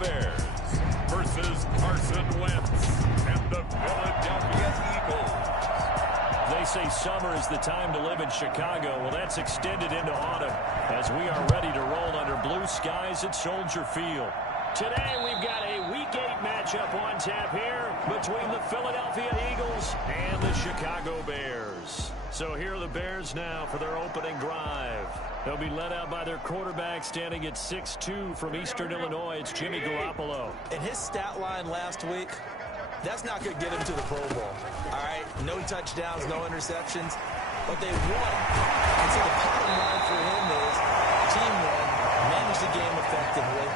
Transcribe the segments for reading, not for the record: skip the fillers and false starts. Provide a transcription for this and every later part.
Bears versus Carson Wentz and the Philadelphia Eagles. They say summer is the time to live in Chicago. Well, that's extended into autumn as we are ready to roll under blue skies at Soldier Field. Today, we've got a Week 8 matchup on tap here between the Philadelphia Eagles and the Chicago Bears. So here are the Bears now for their opening drive. They'll be led out by their quarterback standing at 6'2" from Eastern Illinois. It's Jimmy Garoppolo. And his stat line last week, that's not going to get him to the Pro Bowl. All right, no touchdowns, no interceptions, but they won. And so the bottom line for him is team won, managed the game effectively,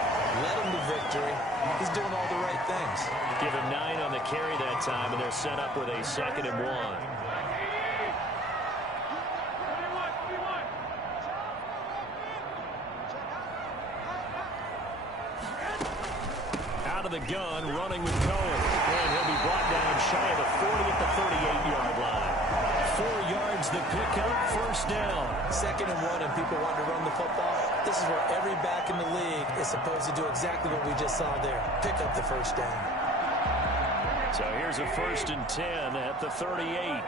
led him to victory. He's doing all the right things. Give him 9 on the carry that time, and they're set up with a 2nd and 1. Out of the gun, running with Cohen. And he'll be brought down shy of the 40 at the 38-yard line. 4 yards the pickup, first down. 2nd and 1, and people want to run the football. This is where every back in the league is supposed to do exactly what we just saw there. Pick up the first down. So here's a 1st and 10 at the 38.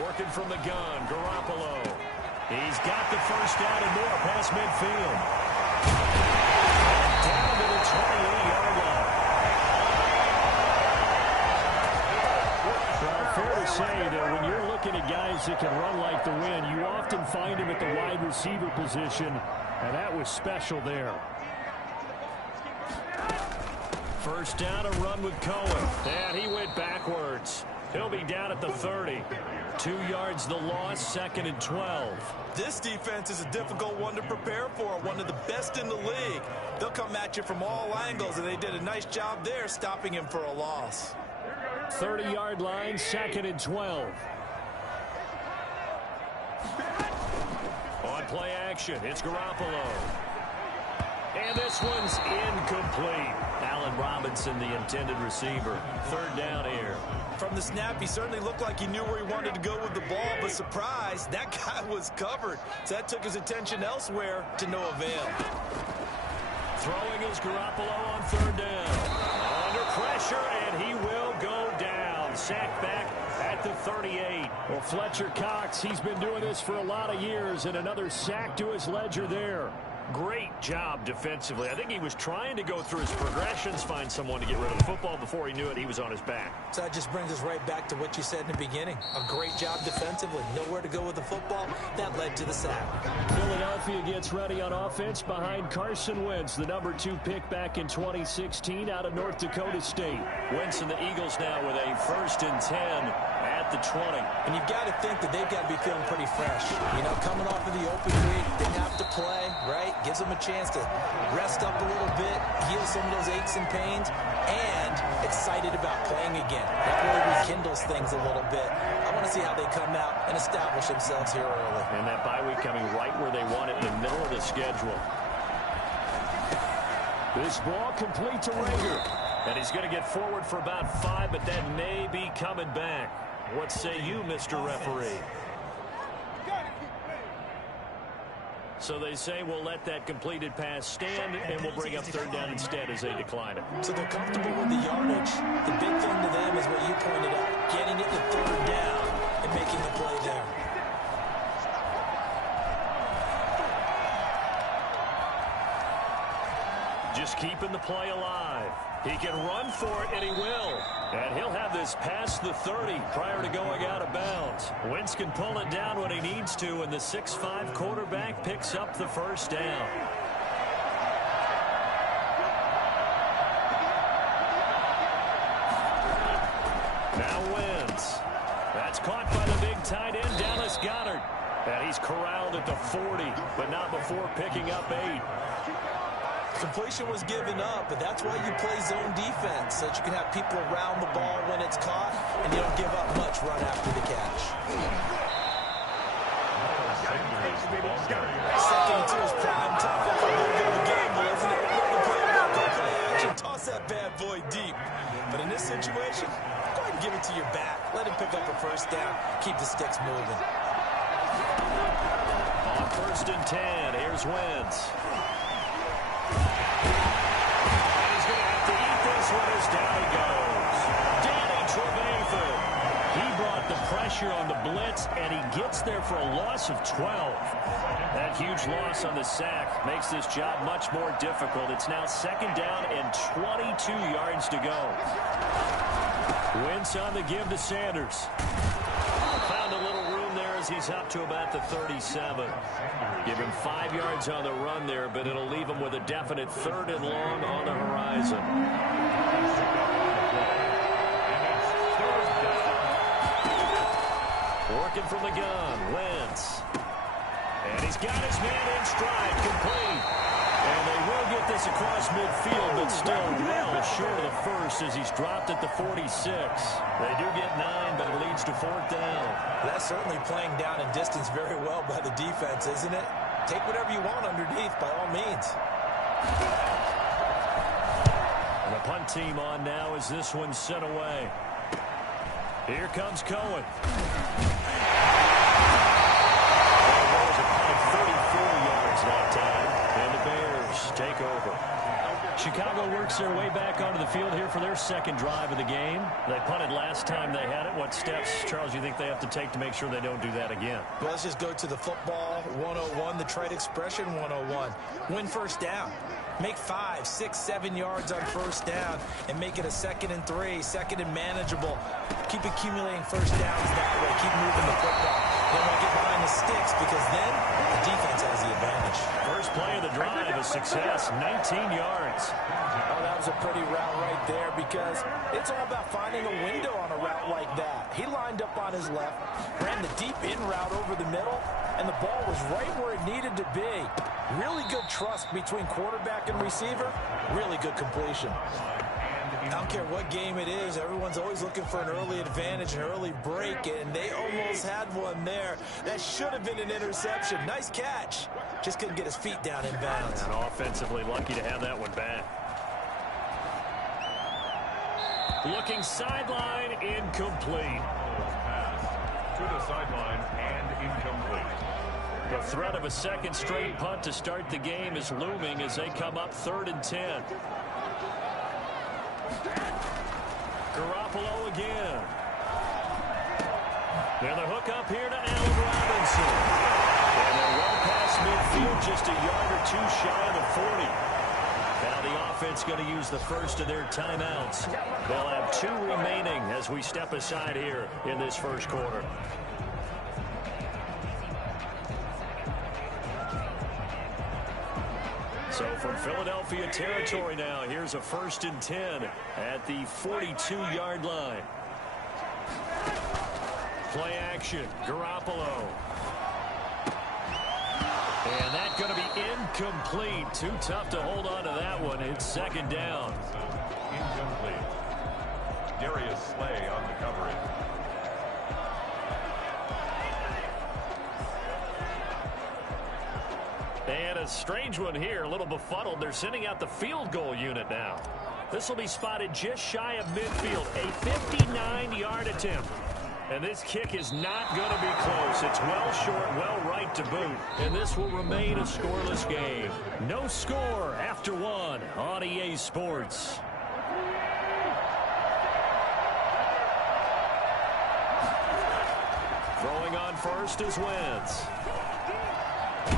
Working from the gun, Garoppolo. He's got the first down and more past midfield. Down to the 28-yard line. Well, fair to say that when you're looking at guys that can run like the wind, you often find him at the wide receiver position, and that was special there. First down, a run with Cohen. And he went backwards. He'll be down at the 30. 2 yards the loss, 2nd and 12. This defense is a difficult one to prepare for, one of the best in the league. They'll come at you from all angles, and they did a nice job there stopping him for a loss. 30-yard line, 2nd and 12. On play action, it's Garoppolo. And this one's incomplete. Allen Robinson, the intended receiver. 3rd down here. From the snap, he certainly looked like he knew where he wanted to go with the ball, but surprise, that guy was covered. So that took his attention elsewhere to no avail. Throwing is Garoppolo on 3rd down. Under pressure, and he will go down. Sacked back at the 38. Well, Fletcher Cox, he's been doing this for a lot of years, and another sack to his ledger there. Great job defensively. I think he was trying to go through his progressions, find someone to get rid of the football. Before he knew it, he was on his back. So that just brings us right back to what you said in the beginning. A great job defensively. Nowhere to go with the football. That led to the sack. Philadelphia gets ready on offense behind Carson Wentz, the number 2 pick back in 2016 out of North Dakota State. Wentz and the Eagles now with a 1st and 10 at the 20. And you've got to think that they've got to be feeling pretty fresh. You know, coming off of the open week, didn't have to play, right? Gives them a chance to rest up a little bit, heal some of those aches and pains, and excited about playing again. That really rekindles things a little bit. I want to see how they come out and establish themselves here early. And that bye week coming right where they want it, in the middle of the schedule. This ball complete to Rager. And he's going to get forward for about 5, but that may be coming back. What say you, Mr. Referee? So they say we'll let that completed pass stand, and we'll bring up 3rd down instead as they decline it. So they're comfortable with the yardage. The big thing to them is what you pointed out, getting it to 3rd down and making the play there. Just keeping the play alive. He can run for it, and he will. And he'll have this past the 30 prior to going out of bounds. Wentz can pull it down when he needs to, and the 6'5" quarterback picks up the 1st down. Now Wentz. That's caught by the big tight end, Dallas Goedert. And he's corralled at the 40, but not before picking up 8. Completion was given up, but that's why you play zone defense, so that you can have people around the ball when it's caught, and you don't give up much run after the catch. 2nd and 2 is prime time for a little bit of a gamble, isn't it? The play action, toss that bad boy deep. But in this situation, go ahead and give it to your back. Let him pick up a 1st down. Keep the sticks moving. On 1st 1st and 10. Here's Wentz. And he's going to have to eat this one as down he goes. Danny Trevathan. He brought the pressure on the blitz, and he gets there for a loss of 12. That huge loss on the sack makes this job much more difficult. It's now 2nd down and 22 yards to go. Wentz on the give to Sanders. Found a little room there as he's up to about the 37. Give him 5 yards on the run there, but it'll leave him with a definite 3rd and long on the horizon. Working from the gun, Wentz. And he's got his man in stride, complete. And they will get this across midfield, but still well short of the first as he's dropped at the 46. They do get 9, but it leads to 4th down. That's certainly playing down in distance very well by the defense, isn't it? Take whatever you want underneath, by all means. And the punt team on now as this one's sent away. Here comes Cohen. 34 yards that time, and the Bears take over. Chicago works their way back onto the field here for their 2nd drive of the game. They punted last time they had it. What steps, Charles, you think they have to take to make sure they don't do that again? Well, let's just go to the football 101, the trade expression 101. Win 1st down. Make 5, 6, 7 yards on 1st down and make it a 2nd and 3, 2nd and manageable. Keep accumulating 1st downs that way. Keep moving the football. Then we'll get behind the sticks because then the defense has the advantage. First play of the drive, a success, 19 yards. Oh, that was a pretty route right there because it's all about finding a window on a route like that. He lined up on his left, ran the deep in route over the middle, and the ball was right where it needed to be. Really good trust between quarterback and receiver. Really good completion. I don't care what game it is. Everyone's always looking for an early advantage, an early break, and they almost had one there. That should have been an interception. Nice catch. Just couldn't get his feet down in bounds. And offensively lucky to have that one back. Looking sideline, incomplete. To the sideline and incomplete. The threat of a 2nd straight punt to start the game is looming as they come up 3rd and 10. Garoppolo again. And the hook up here to Allen Robinson. And they're well past midfield, just a yard or 2 shy of the 40. Now the offense going to use the first of their timeouts. They'll have 2 remaining as we step aside here in this 1st quarter. So from Philadelphia territory now, here's a 1st and 10 at the 42-yard line. Play action, Garoppolo. And that's going to be incomplete. Too tough to hold on to that one. It's 2nd down. Incomplete. Darius Slay on the coverage. And a strange one here, a little befuddled. They're sending out the field goal unit now. This will be spotted just shy of midfield, a 59-yard attempt. And this kick is not going to be close. It's well short, well right to boot. And this will remain a scoreless game. No score after 1 on EA Sports. Throwing on first is Wentz.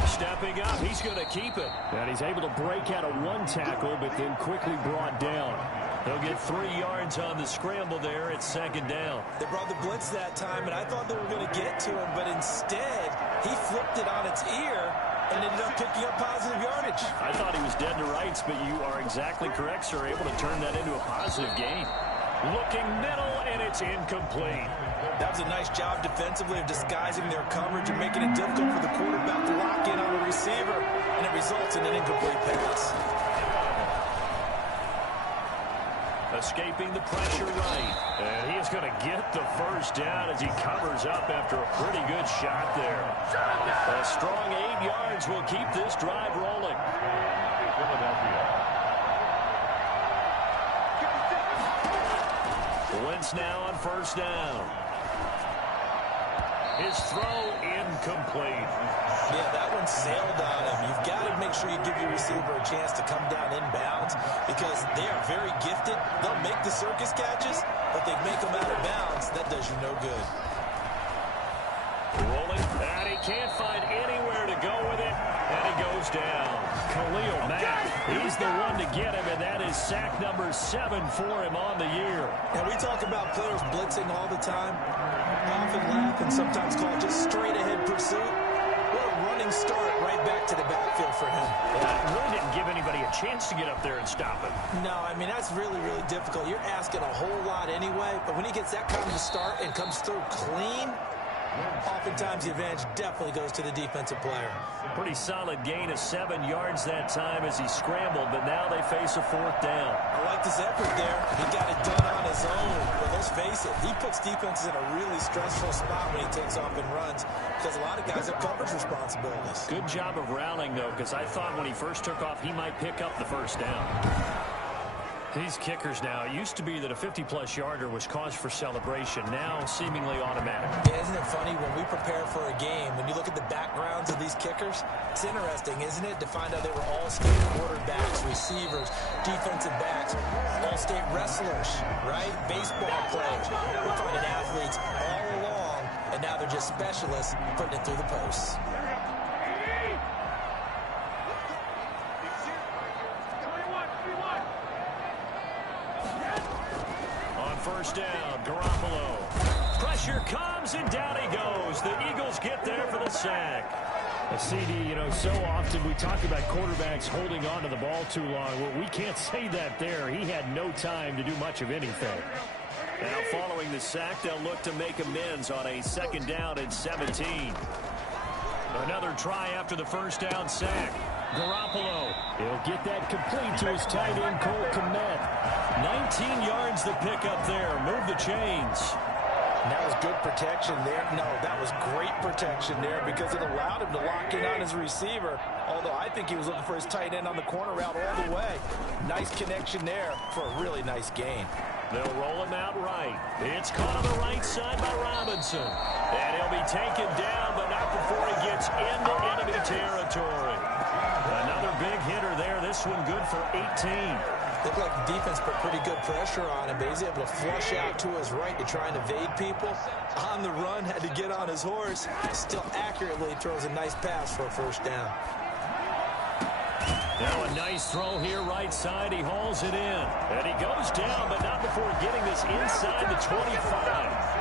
Stepping up, he's going to keep it. And he's able to break out of 1 tackle, but then quickly brought down. He'll get 3 yards on the scramble there. It's 2nd down. They brought the blitz that time, and I thought they were going to get to him, but instead, he flipped it on its ear and ended up picking up positive yardage. I thought he was dead to rights, but you are exactly correct, sir. Able to turn that into a positive gain. Looking middle, and it's incomplete. That was a nice job defensively of disguising their coverage and making it difficult for the quarterback to lock in on the receiver, and it results in an incomplete pass. Escaping the pressure right. And he is going to get the 1st down as he covers up after a pretty good shot there. A strong 8 yards will keep this drive rolling. Philadelphia. Wentz now on 1st down. His throw incomplete. Yeah, that one sailed on him. You've got to make sure you give your receiver a chance to come down inbounds because they are very gifted. They'll make the circus catches, but they make them out of bounds. That does you no good. Rolling, and he can't find anywhere to go with it, and he goes down. Khalil Mack, he's the one to get him, and that is sack number 7 for him on the year. Now, we talk about players blitzing all the time. Often laugh and sometimes call it just straight-ahead pursuit. What a running start right back to the backfield for him. That really didn't give anybody a chance to get up there and stop him. No, I mean, that's really, really difficult. You're asking a whole lot anyway, but when he gets that kind of a start and comes through clean, oftentimes the advantage definitely goes to the defensive player. Pretty solid gain of 7 yards that time as he scrambled, but now they face a 4th down. I like his effort there. He got it done on his own. But let's face it, he puts defenses in a really stressful spot when he takes off and runs because a lot of guys have coverage responsibilities. Good job of rallying, though, because I thought when he first took off, he might pick up the 1st down. These kickers now, it used to be that a 50-plus yarder was cause for celebration. Now, seemingly automatic. Yeah, isn't it funny when we prepare for a game, when you look at the backgrounds of these kickers, it's interesting, isn't it, to find out they were all-state quarterbacks, receivers, defensive backs, all-state wrestlers, right? Baseball players. We're finding athletes all along, and now they're just specialists putting it through the posts. First down, Garoppolo. Pressure comes, and down he goes. The Eagles get there for the sack. A CD, you know, so often we talk about quarterbacks holding on to the ball too long. Well, we can't say that there. He had no time to do much of anything. Now following the sack, they'll look to make amends on a 2nd down and 17. Another try after the 1st down sack. Garoppolo, he'll get that complete to his tight end, Cole Kmet. 19 yards the pick up there. Move the chains. That was good protection there. No, that was great protection there because it allowed him to lock in on his receiver. Although I think he was looking for his tight end on the corner route all the way. Nice connection there for a really nice gain. They'll roll him out right. It's caught on the right side by Robinson. And he'll be taken down, but not before he gets into enemy territory. Another big hitter there. This one good for 18. Looked like the defense put pretty good pressure on him, but he's able to flush out to his right to try and evade people. On the run, had to get on his horse. Still accurately throws a nice pass for a 1st down. Now a nice throw here right side. He hauls it in. And he goes down, but not before getting this inside the 25.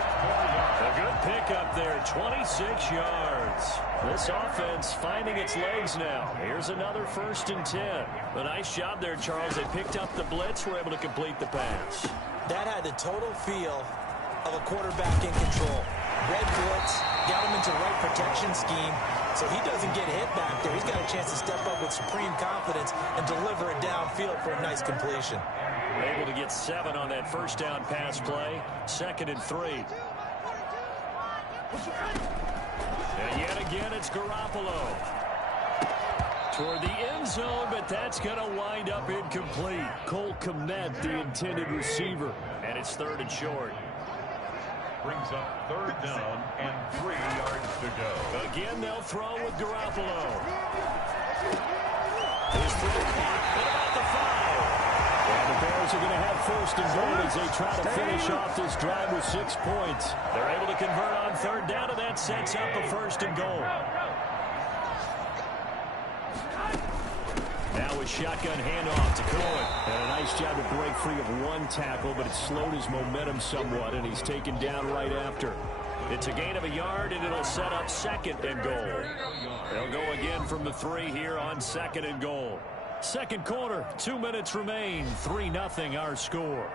A good pickup there, 26 yards. This offense finding its legs now. Here's another 1st and 10. A nice job there, Charles. They picked up the blitz, were able to complete the pass. That had the total feel of a quarterback in control. Red blitz, got him into the right protection scheme, so he doesn't get hit back there. He's got a chance to step up with supreme confidence and deliver it downfield for a nice completion. Able to get 7 on that 1st down pass play. 2nd and 3. And yet again, it's Garoppolo. Toward the end zone, but that's going to wind up incomplete. Cole Kmet, the intended receiver. And it's 3rd and short. Brings up 3rd down and 3 yards to go. Again, they'll throw with Garoppolo. His throw at about the 5. And the Bears are going to have 1st and goal as they try to finish off this drive with 6 points. They're able to convert on 3rd down, and that sets up a 1st and goal. Now a shotgun handoff to Cohen. And a nice job to break free of 1 tackle, but it slowed his momentum somewhat, and he's taken down right after. It's a gain of 1 yard, and it'll set up 2nd and goal. They'll go again from the 3 here on 2nd and goal. 2nd quarter, 2 minutes remain. 3-0 our score.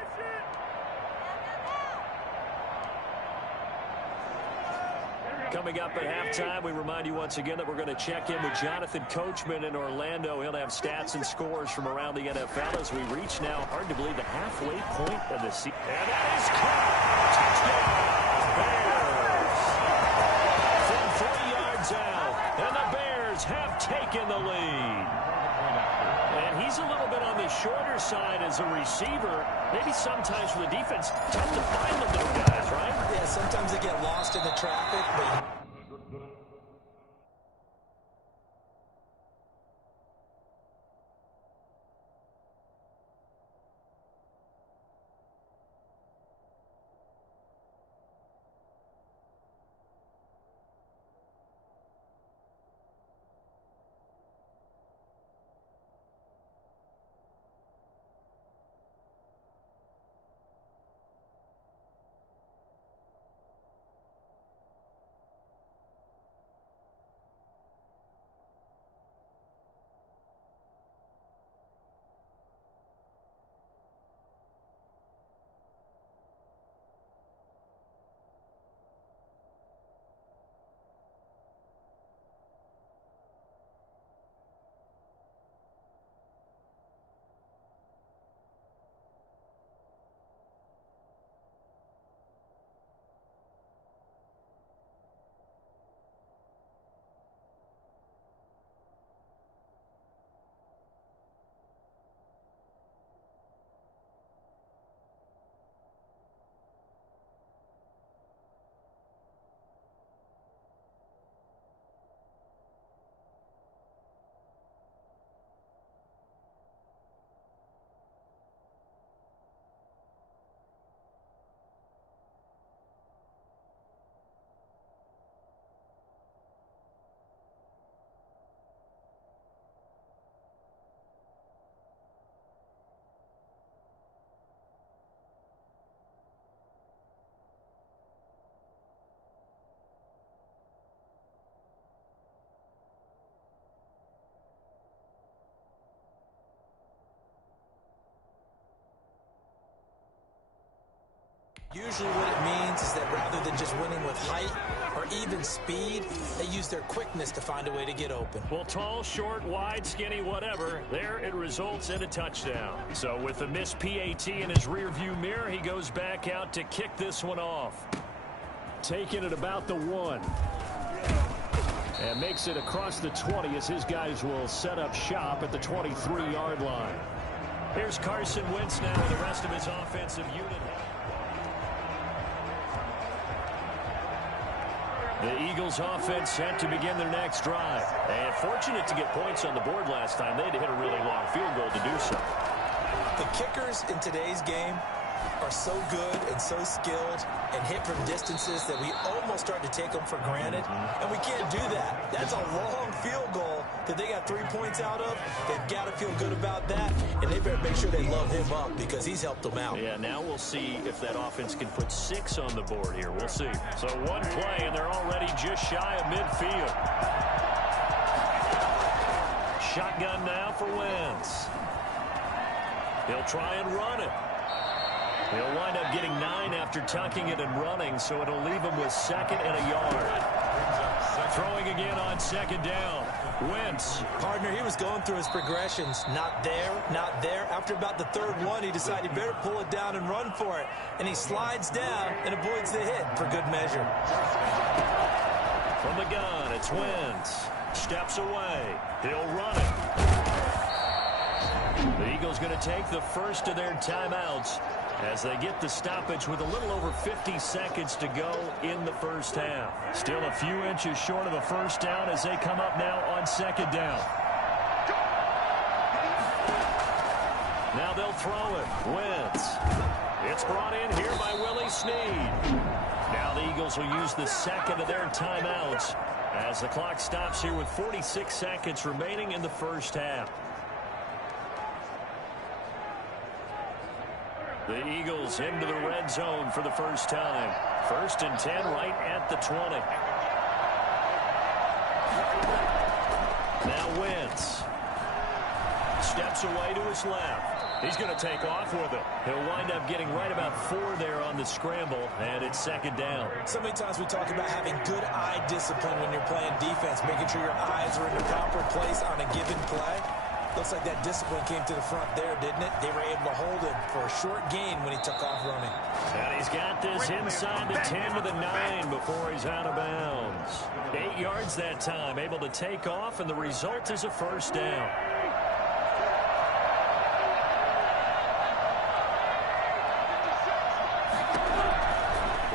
Coming up at halftime, we remind you once again that we're going to check in with Jonathan Coachman in Orlando. He'll have stats and scores from around the NFL as we reach now, hard to believe, the halfway point of the season. And that is caught. Touchdown, Bears. From 3 yards out, and the Bears have taken the lead. And he's a little bit on the shorter side as a receiver. Maybe sometimes for the defense, tough to find the little guys, right? Yeah, sometimes they get lost in the traffic, but usually what it means is that rather than just winning with height or even speed, they use their quickness to find a way to get open. Well, tall, short, wide, skinny, whatever, there it results in a touchdown. So with the missed PAT in his rearview mirror, he goes back out to kick this one off. Taking it about the 1. And makes it across the 20 as his guys will set up shop at the 23-yard line. Here's Carson Wentz now with the rest of his offensive unit. The Eagles offense set to begin their next drive. And fortunate to get points on the board last time. They had to hit a really long field goal to do so. The kickers in today's game are so good and so skilled and hit from distances that we almost start to take them for granted. And we can't do that. That's a long field goal that they got 3 points out of. They've got to feel good about that, and they better make sure they love him up because he's helped them out. Yeah, now we'll see if that offense can put 6 on the board here. We'll see. So one play, and they're already just shy of midfield. Shotgun now for Wentz. He'll try and run it. He'll wind up getting 9 after tucking it and running, so it'll leave him with 2nd and a yard. Throwing again on 2nd down. Wentz. Partner, he was going through his progressions. Not there, not there. After about the 3rd one, he decided he better pull it down and run for it. And he slides down and avoids the hit for good measure. From the gun, it's Wentz. Steps away. He'll run it. The Eagles going to take the first of their timeouts as they get the stoppage with a little over 50 seconds to go in the first half. Still a few inches short of a first down as they come up now on 2nd down. Now they'll throw it. Wentz. It's brought in here by Willie Snead. Now the Eagles will use the 2nd of their timeouts as the clock stops here with 46 seconds remaining in the first half. The Eagles into the red zone for the first time. 1st and 10 right at the 20. Now Wentz. Steps away to his left. He's going to take off with it. He'll wind up getting right about 4 there on the scramble, and it's 2nd down. So many times we talk about having good eye discipline when you're playing defense, making sure your eyes are in the proper place on a given play. Looks like that discipline came to the front there, didn't it? They were able to hold him for a short gain when he took off running. And he's got this inside the 10 to the 9 before he's out of bounds. 8 yards that time, able to take off, and the result is a first down.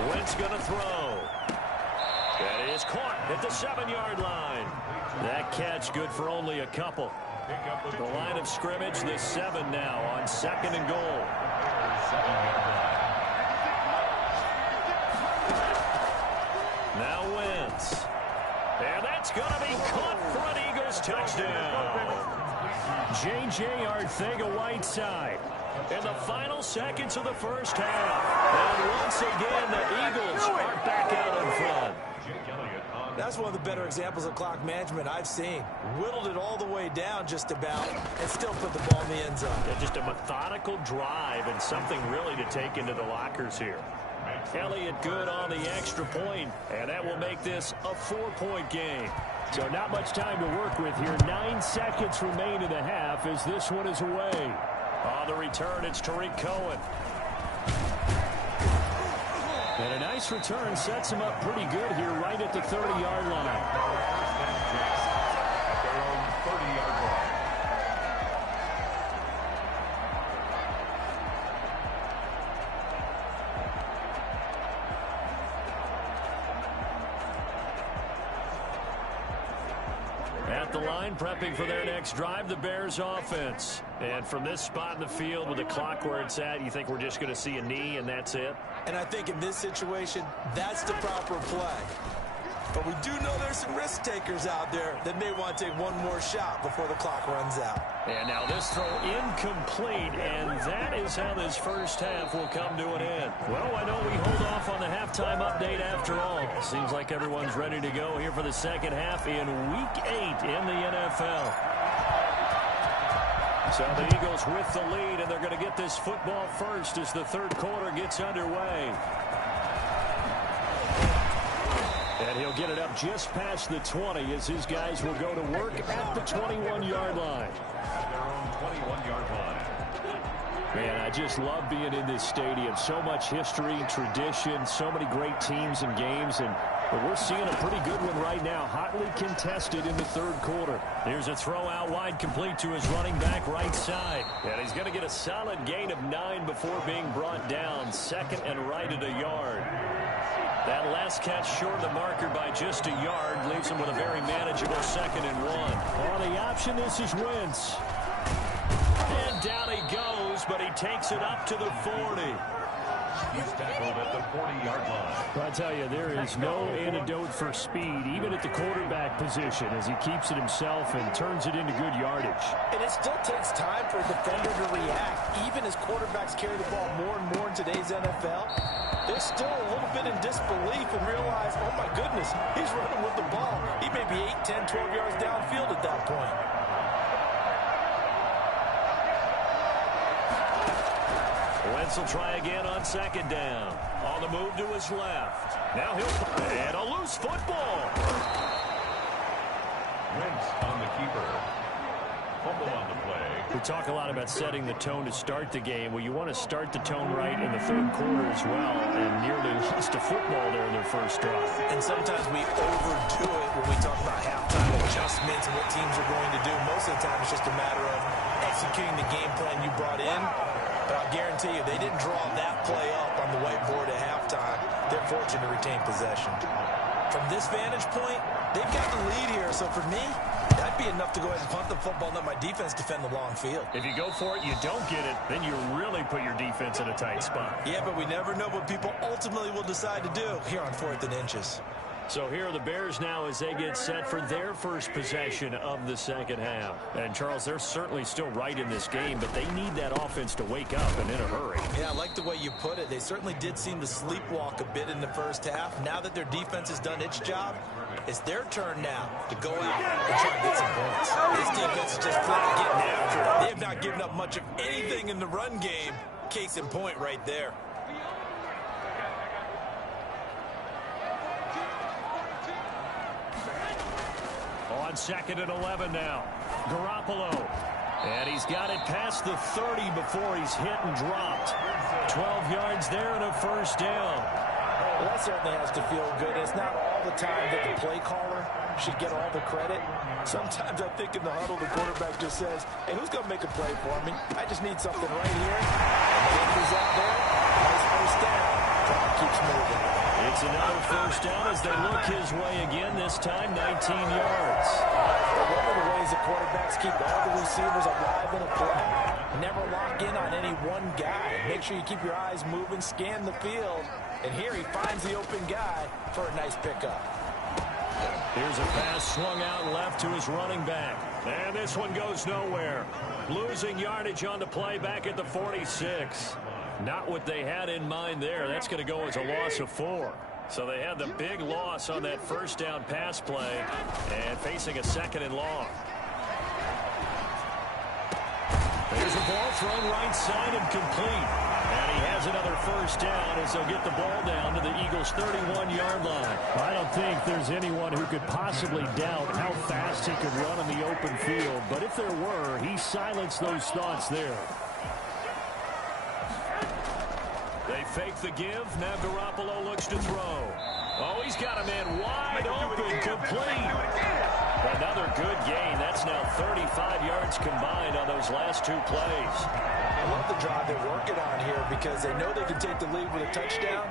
Wentz going to throw. And it is caught at the 7-yard line. That catch good for only a couple. The line of scrimmage, the 7 now on 2nd and goal. Now Wentz. And that's going to be caught for an Eagles touchdown. J.J. Arcega-Whiteside in the final seconds of the first half. And once again, the Eagles are back out in front. That's one of the better examples of clock management I've seen. Whittled it all the way down just about and still put the ball in the end zone. Yeah, just a methodical drive and something really to take into the lockers here. Elliott good on the extra point, and that will make this a 4-point game. So not much time to work with here. 9 seconds remain in the half as this one is away. On the return, it's Tariq Cohen. And a nice return sets him up pretty good here right at the 30-yard line. At their own 30-yard line. At the line, prepping for their next drive, the Bears offense. And from this spot in the field with the clock where it's at, you think we're just going to see a knee and that's it? And I think in this situation, that's the proper play. But we do know there's some risk takers out there that may want to take one more shot before the clock runs out. And now this throw incomplete, and that is how this first half will come to an end. Well, why don't we hold off on the halftime update after all? Seems like everyone's ready to go here for the second half in Week 8 in the NFL. So the Eagles with the lead, and they're going to get this football first as the third quarter gets underway. And he'll get it up just past the 20 as his guys will go to work at the 21-yard line. At their own 21-yard line. Man, I just love being in this stadium. So much history, tradition, so many great teams and games, and we're seeing a pretty good one right now, hotly contested in the third quarter. Here's a throw out wide, complete to his running back right side. And he's going to get a solid gain of 9 before being brought down. 2nd and right at a yard. That last catch short of the marker by just a yard leaves him with a very manageable 2nd and 1. On the option, this is Wentz. And down he goes, but he takes it up to the 40. He's tackled at the 40-yard line. I tell you, there is no antidote for speed, even at the quarterback position, as he keeps it himself and turns it into good yardage. And it still takes time for a defender to react, even as quarterbacks carry the ball more and more in today's NFL. They're still a little bit in disbelief and realize, oh my goodness, he's running with the ball. He may be 8, 10, 12 yards downfield at that point. Wentz will try again on 2nd down. On the move to his left. Now he'll... And a loose football. Wentz on the keeper. Fumble on the play. We talk a lot about setting the tone to start the game. Well, you want to start the tone right in the third quarter as well, and nearly lost a football there in their first drive. And sometimes we overdo it when we talk about halftime adjustments and what teams are going to do. Most of the time it's just a matter of executing the game plan you brought in. But I'll guarantee you, they didn't draw that play up on the whiteboard at halftime. They're fortunate to retain possession. From this vantage point, they've got the lead here. So for me, that'd be enough to go ahead and punt the football and let my defense defend the long field. If you go for it, you don't get it, then you really put your defense in a tight spot. Yeah, but we never know what people ultimately will decide to do here on 4th and inches. So here are the Bears now as they get set for their first possession of the second half. And, Charles, they're certainly still right in this game, but they need that offense to wake up and in a hurry. Yeah, I like the way you put it. They certainly did seem to sleepwalk a bit in the first half. Now that their defense has done its job, it's their turn now to go out and try and get some points. This defense is just flat getting after it. They have not given up much of anything in the run game. Case in point right there. On 2nd and 11 now. Garoppolo. And he's got it past the 30 before he's hit and dropped. 12 yards there and a first down. Well, that certainly has to feel good. It's not all the time that the play caller should get all the credit. Sometimes I think in the huddle, the quarterback just says, hey, who's going to make a play for me? I just need something right here. And the end is out there. Nice first down. Clock keeps moving. It's another first down as they look his way again, this time 19 yards. One of the ways the quarterbacks keep all the receivers alive in a play. Never lock in on any one guy. Make sure you keep your eyes moving, scan the field. And here he finds the open guy for a nice pickup. Here's a pass swung out left to his running back. And this one goes nowhere. Losing yardage on the play back at the 46. Not what they had in mind there. That's going to go as a loss of 4. So they had the big loss on that first down pass play and facing a second and long. There's a ball thrown right side and complete. And he has another first down as they'll get the ball down to the Eagles' 31-yard line. I don't think there's anyone who could possibly doubt how fast he could run in the open field. But if there were, he silenced those thoughts there. They fake the give. Now Garoppolo looks to throw. Oh, he's got a man wide open, complete. Another good gain. That's now 35 yards combined on those last 2 plays. I love the drive they're working on here because they know they can take the lead with a touchdown.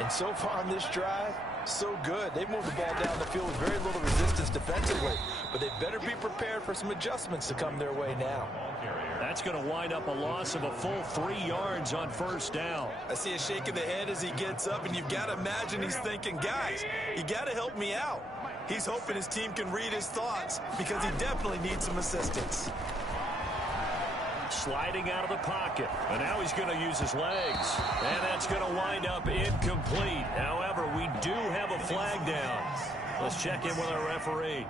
And so far on this drive, so good. They've moved the ball down the field with very little resistance defensively. But they better be prepared for some adjustments to come their way now. That's going to wind up a loss of a full 3 yards on first down. I see a shake of the head as he gets up, and you've got to imagine he's thinking, guys, you got to help me out. He's hoping his team can read his thoughts because he definitely needs some assistance. Sliding out of the pocket, and now he's going to use his legs. And that's going to wind up incomplete. However, we do have a flag down. Let's check in with our referee.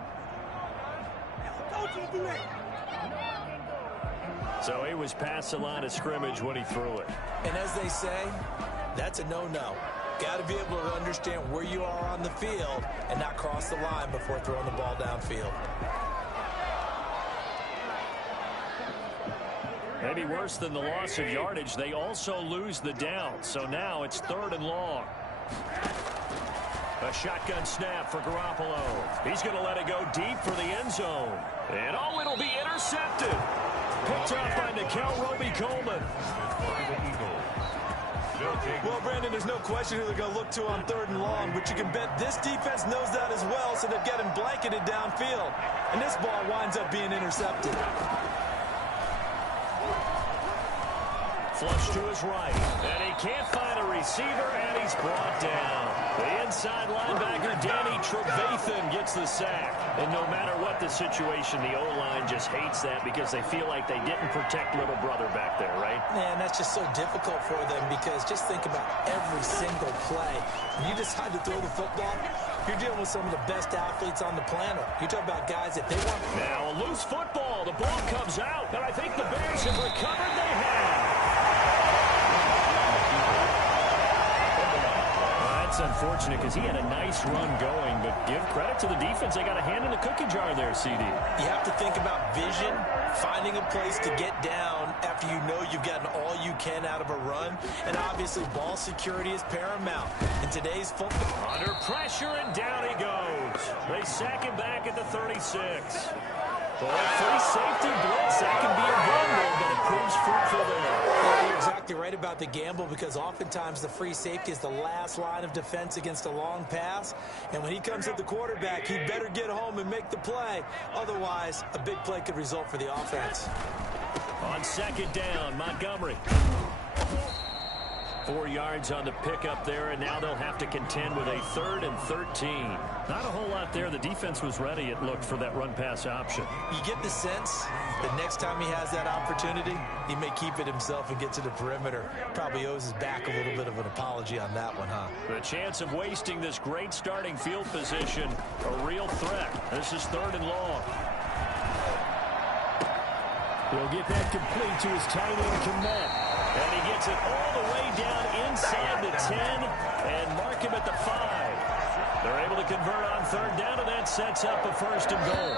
So he was past the line of scrimmage when he threw it. And as they say, that's a no-no. Got to be able to understand where you are on the field and not cross the line before throwing the ball downfield. Maybe worse than the loss of yardage, they also lose the down. So now it's 3rd and long. A shotgun snap for Garoppolo. He's going to let it go deep for the end zone. And oh, it'll be intercepted. Picked up by Nikel Roby-Coleman. Well, Brandon, there's no question who they're going to look to on 3rd and long, but you can bet this defense knows that as well, so they've got him blanketed downfield. And this ball winds up being intercepted. Flush to his right, and he can't find a receiver, and he's brought down. The inside linebacker, Danny Trevathan, gets the sack. And no matter what the situation, the O-line just hates that because they feel like they didn't protect little brother back there, right? Man, that's just so difficult for them because just think about every single play. When you decide to throw the football, you're dealing with some of the best athletes on the planet. You're talking about guys that they want. Now a loose football. The ball comes out, and I think the Bears have recovered. They have. That's unfortunate because he had a nice run going, but give credit to the defense. They got a hand in the cookie jar there, CD. You have to think about vision, finding a place to get down after you know you've gotten all you can out of a run, and obviously ball security is paramount in today's football. Under pressure, and down he goes. They sack him back at the 36. Well, free safety blitz, that can be a gamble, but it proves fruitful there. Yeah, you're exactly right about the gamble because oftentimes the free safety is the last line of defense against a long pass. And when he comes at the quarterback, he better get home and make the play. Otherwise, a big play could result for the offense. On 2nd down, Montgomery. 4 yards on the pickup there, and now they'll have to contend with a 3rd and 13. Not a whole lot there. The defense was ready, it looked, for that run-pass option. You get the sense that next time he has that opportunity, he may keep it himself and get to the perimeter. Probably owes his back a little bit of an apology on that one, huh? The chance of wasting this great starting field position, a real threat. This is 3rd and long. He'll get that complete to his tight end, Kmet. And he gets it all the way down inside the 10 and mark him at the 5. They're able to convert on 3rd down, and that sets up a 1st and goal.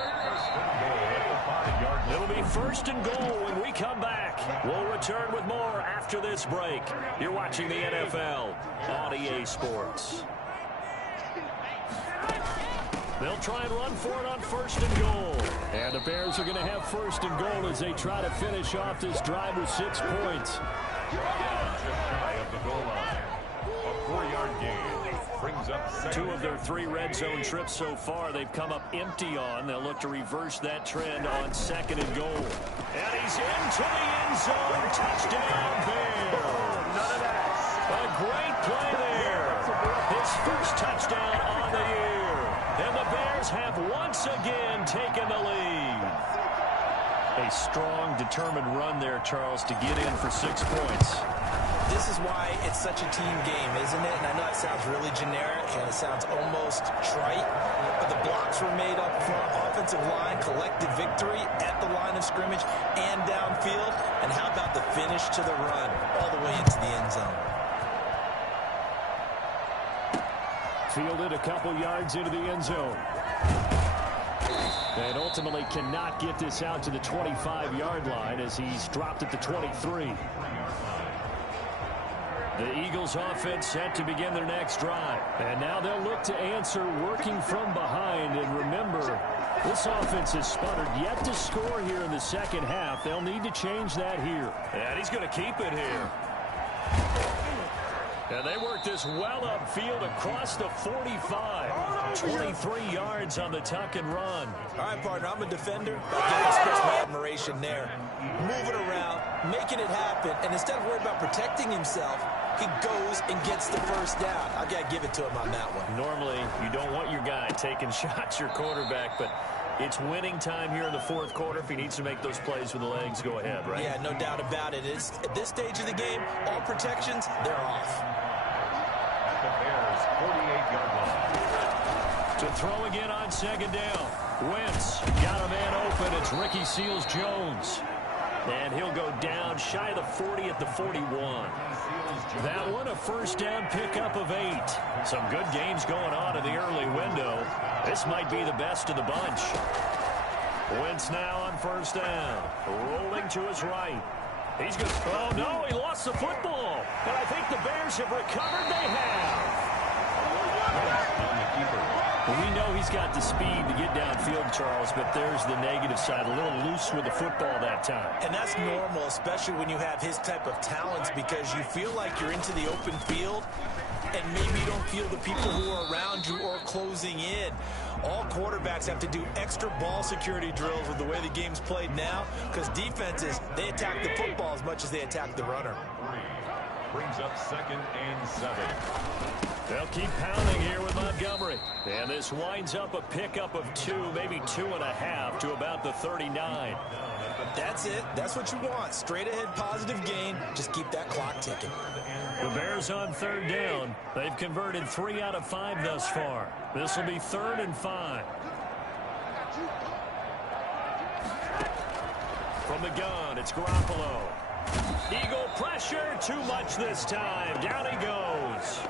It'll be 1st and goal when we come back. We'll return with more after this break. You're watching the NFL on EA Sports. They'll try and run for it on 1st and goal. And the Bears are going to have 1st and goal as they try to finish off this drive with 6 points. Just shy of the goal line. A 4-yard gain. Brings up second. 2 of their 3 red zone trips so far they've come up empty on. They'll look to reverse that trend on 2nd and goal. And he's into the end zone. Touchdown, Bears. None of that. A great play there. His first touchdown on the year. And the Bears have once again taken the lead. A strong, determined run there, Charles, to get in for 6 points. This is why it's such a team game, isn't it? And I know it sounds really generic and it sounds almost trite, but the blocks were made up front, offensive line, collected victory at the line of scrimmage and downfield. And how about the finish to the run all the way into the end zone? Fielded a couple yards into the end zone. And ultimately cannot get this out to the 25-yard line as he's dropped at the 23. The Eagles offense set to begin their next drive. And now they'll look to answer working from behind. And remember, this offense has sputtered yet to score here in the second half. They'll need to change that here. And he's going to keep it here. And they work this well upfield across the 45. 23 yards on the tuck and run. All right, partner, I'm a defender. I've got to express my admiration there. Moving around, making it happen, and instead of worrying about protecting himself, he goes and gets the first down. I got to give it to him on that one. Normally, you don't want your guy taking shots, your quarterback, but it's winning time here in the 4th quarter. If he needs to make those plays with the legs, go ahead, right? Yeah, no doubt about it. At this stage of the game, all protections, they're off. At the Bears' 48-yard line. To throw again on 2nd down. Wentz got a man open. It's Ricky Seals-Jones. And he'll go down shy of the 40 at the 41. That one, a first down pickup of 8. Some good games going on in the early window. This might be the best of the bunch. Wentz now on 1st down. Rolling to his right. He's going to... Oh, no, he lost the football. But I think the Bears have recovered. They have. On the keeper. We know he's got the speed to get downfield, Charles, but there's the negative side. A little loose with the football that time. And that's normal, especially when you have his type of talents, because you feel like you're into the open field and maybe you don't feel the people who are around you or closing in. All quarterbacks have to do extra ball security drills with the way the game's played now, because defenses, they attack the football as much as they attack the runner. Brings up 2nd and 7. They'll keep pounding here with Montgomery. And this winds up a pickup of 2, maybe 2.5 to about the 39. That's it. That's what you want. Straight ahead positive gain. Just keep that clock ticking. The Bears on 3rd down. They've converted 3 out of 5 thus far. This will be 3rd and 5. From the gun, it's Garoppolo. Eagle pressure, too much this time. Down he goes.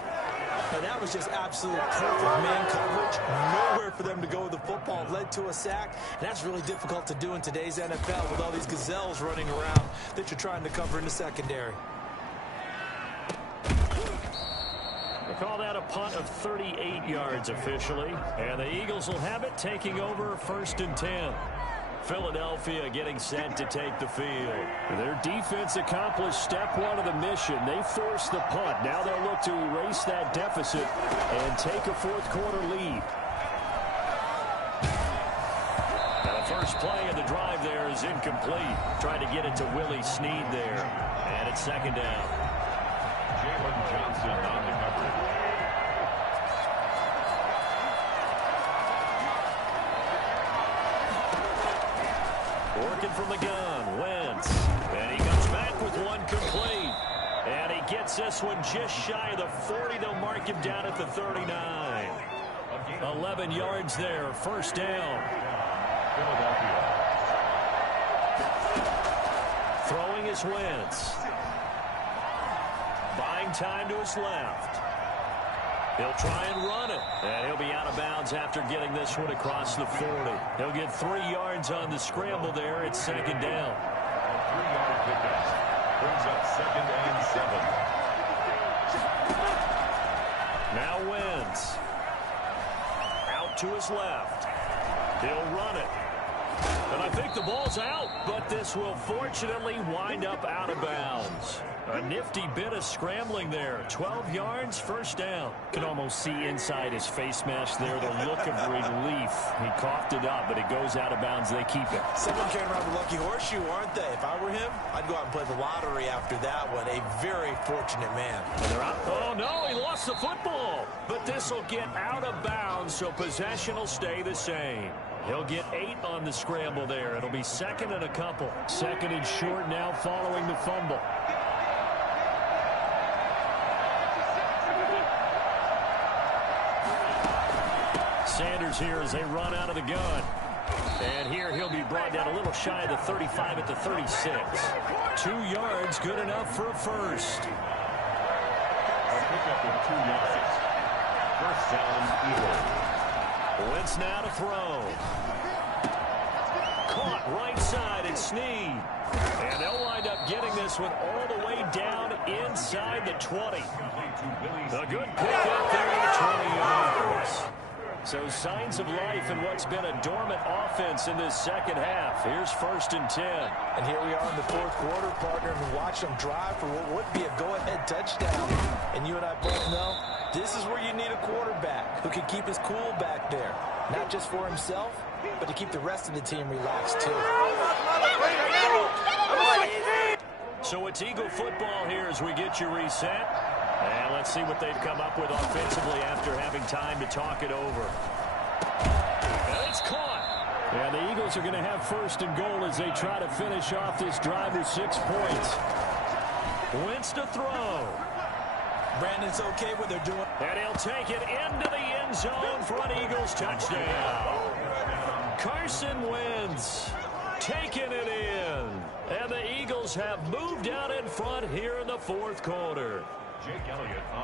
And that was just absolute perfect man coverage. Nowhere for them to go with the football. Led to a sack. And that's really difficult to do in today's NFL with all these gazelles running around that you're trying to cover in the secondary. They call that a punt of 38 yards officially. And the Eagles will have it, taking over 1st and 10. Philadelphia getting set to take the field. Their defense accomplished step 1 of the mission. They forced the punt. Now they'll look to erase that deficit and take a 4th quarter lead. Now the first play of the drive there is incomplete. Trying to get it to Willie Snead there. And it's 2nd down. Jalen Johnson on the coverage. Working from the gun, Wentz. And he comes back with one complete. And he gets this one just shy of the 40. They'll mark him down at the 39. 11 yards there, 1st down. Philadelphia. Throwing is Wentz. Buying time to his left. He'll try and run it. And he'll be out of bounds after getting this one across the 40. He'll get 3 yards on the scramble there. It's 2nd down. A 3-yard pickup. Brings up 2nd and 7. Now Wentz. Out to his left. He'll run it. And I think the ball's out, but this will fortunately wind up out of bounds. A nifty bit of scrambling there. 12 yards, first down. Can almost see inside his face mask there the look of relief. He coughed it up, but it goes out of bounds. They keep it. Someone came around the lucky horseshoe, aren't they? If I were him, I'd go out and play the lottery after that one. A very fortunate man. And they're out. Oh, no, he lost the football. But this will get out of bounds, so possession will stay the same. He'll get 8 on the scramble there. It'll be second and a couple. Second and short now following the fumble. Sanders here as they run out of the gun. And here he'll be brought down a little shy of the 35 at the 36. 2 yards, good enough for a first. A pickup of 2 yards. First down, Eagles. Wentz now to throw. Caught right side and Snead. And they'll wind up getting this one all the way down inside the 20. A good pickup there at 20 yards. So signs of life in what's been a dormant offense in this second half. Here's first and 10. And here we are in the fourth quarter, partner, and watch them drive for what would be a go-ahead touchdown. And you and I both know this is where you need a quarterback who can keep his cool back there. Not just for himself, but to keep the rest of the team relaxed, too. So it's Eagle football here as we get you reset. And let's see what they've come up with offensively after having time to talk it over. And it's caught. Yeah, the Eagles are going to have first and goal as they try to finish off this drive with 6 points. Wentz to throw. Brandon's okay what they're doing. And he'll take it into the end zone for an Eagles touchdown. Carson Wentz taking it in. And the Eagles have moved out in front here in the fourth quarter.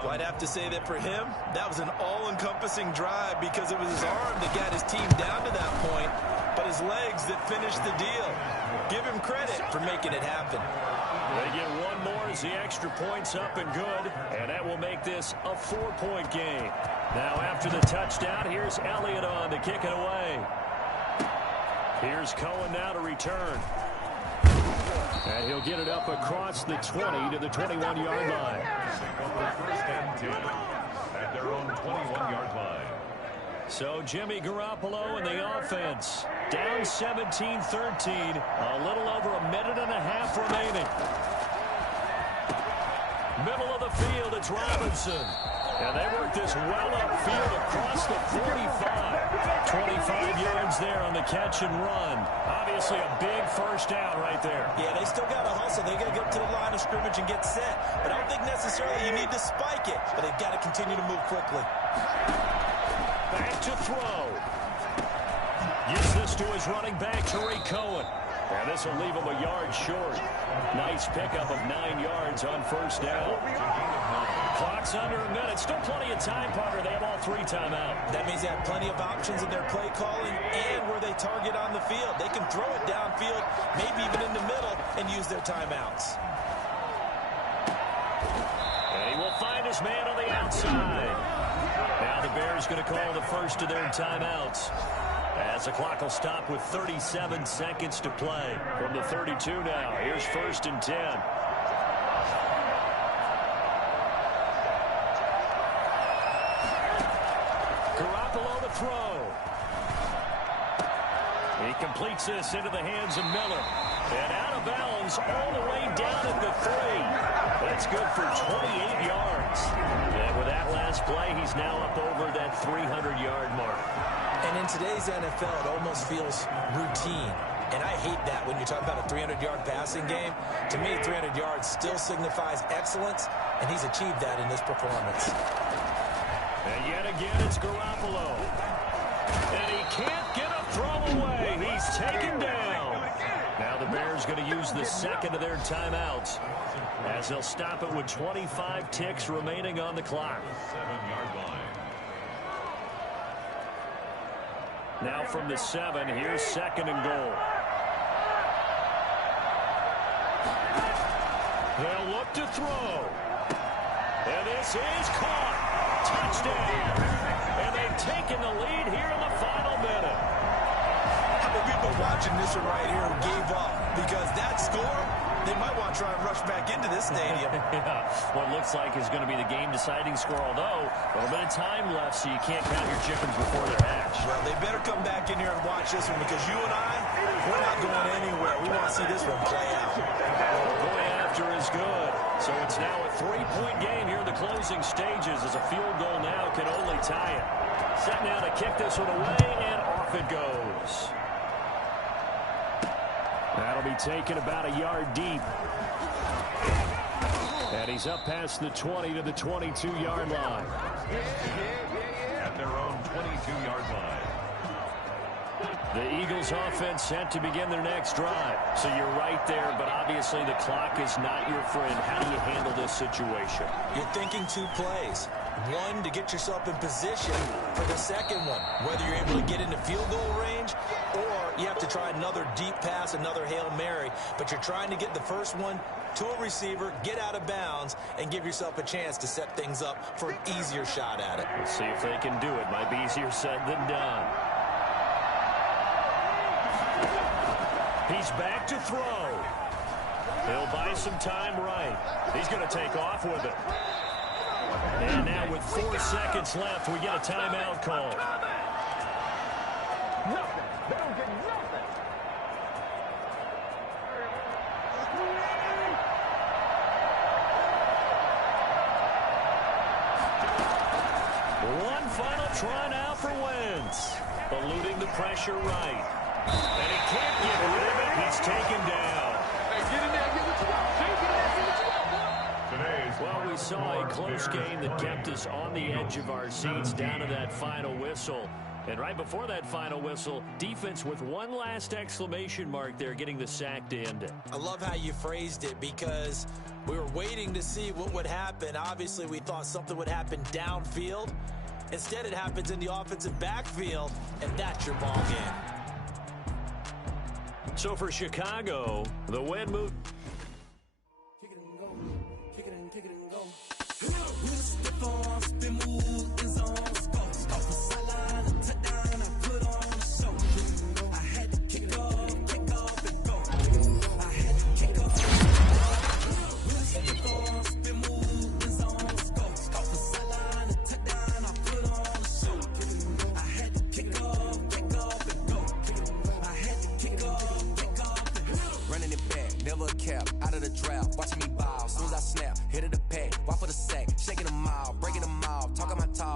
Well, I'd have to say that for him, that was an all-encompassing drive because it was his arm that got his team down to that point, but his legs that finished the deal. Give him credit for making it happen. They get one more as the extra point's up and good, and that will make this a 4-point game. Now after the touchdown, here's Elliott on to kick it away. Here's Cohen now to return. And he'll get it up across the 20 to the 21-yard line. First and 10 at their own 21-yard line. So Jimmy Garoppolo and the offense down 17-13. A little over a minute and a half remaining. Middle of the field, it's Robinson. And they work this well upfield across the 45. 25 yards there on the catch and run. Obviously a big first down right there. Yeah, they still got to hustle. They got to get up to the line of scrimmage and get set. But I don't think necessarily you need to spike it. But they've got to continue to move quickly. Back to throw. Gives this to his running back, Tariq Cohen. And this will leave him a yard short. Nice pickup of 9 yards on first down. Clock's under a minute. Still plenty of time, partner. They have all 3 timeouts. That means they have plenty of options in their play calling and where they target on the field. They can throw it downfield, maybe even in the middle, and use their timeouts. And he will find his man on the outside. Now the Bears going to call the first of their timeouts. As the clock will stop with 37 seconds to play. From the 32 now, here's first and 10. Garoppolo to throw. He completes this into the hands of Miller. And out of bounds all the way down at the 3. That's good for 28 yards. And with that last play, he's now up over that 300-yard mark. And in today's NFL, it almost feels routine. And I hate that when you talk about a 300-yard passing game. To me, 300 yards still signifies excellence, and he's achieved that in this performance. And yet again, it's Garoppolo. And he can't get a throw away. He's taken down. Now the Bears going to use the second of their timeouts as they'll stop it with 25 ticks remaining on the clock. 7-yard line. Now from the 7, here's second and goal. They'll look to throw. And this is caught. Touchdown. And they've taken the lead here in the final minute. couple people watching this one right here who gave up because that score, they might want to try and rush back into this stadium. Yeah, what looks like is going to be the game-deciding score, although a little bit of time left, so you can't count your chickens before they're hatched. Well, they better come back in here and watch this one because you and I, we're not going anywhere. We want to see this one play out. Going after is good. So it's now a 3-point game here in the closing stages as a field goal now can only tie it. Set now to kick this one away, and off it goes. That'll be taken about a yard deep. And he's up past the 20 to the 22-yard line. At their own 22-yard line. The Eagles offense set to begin their next drive. So you're right there, but obviously the clock is not your friend. How do you handle this situation? You're thinking 2 plays. One, to get yourself in position for the second one, whether you're able to get into field goal range or you have to try another deep pass, another Hail Mary, but you're trying to get the first one to a receiver, get out of bounds, and give yourself a chance to set things up for an easier shot at it. We'll see if they can do it. Might be easier said than done. He's back to throw. He'll buy some time right. He's going to take off with it. And now with 4 seconds left, we get a timeout call. Nothing. They don't get nothing. One final try now for Wentz. Eluding the pressure right. And he can't get rid of it. He's taken down. Hey, get in there. Get what you want. Get in there. Get what you want, boy. Today's Well, we saw a close game that kept us on the edge of our seats down to that final whistle. And right before that final whistle, defense with one last exclamation mark there, getting the sack to end it. I love how you phrased it because we were waiting to see what would happen. Obviously, we thought something would happen downfield. Instead, it happens in the offensive backfield, and that's your ball game. So for Chicago, the win move. Kick it and go. Kick it and kick it and go. We just step on, spin move, is on, go for sideline, touchdown, I put on the show. I had to kick off and go. I had to kick off. We just step on, spin move, is on, go for sideline, touchdown, I put on the show. I had to kick off and go. I had to kick off and go. Running it back, never a cap, out of the draft, watching me ball, soon as I snap, hit of the pack, walk for the sack, shaking them all, breaking them all, talking my talk.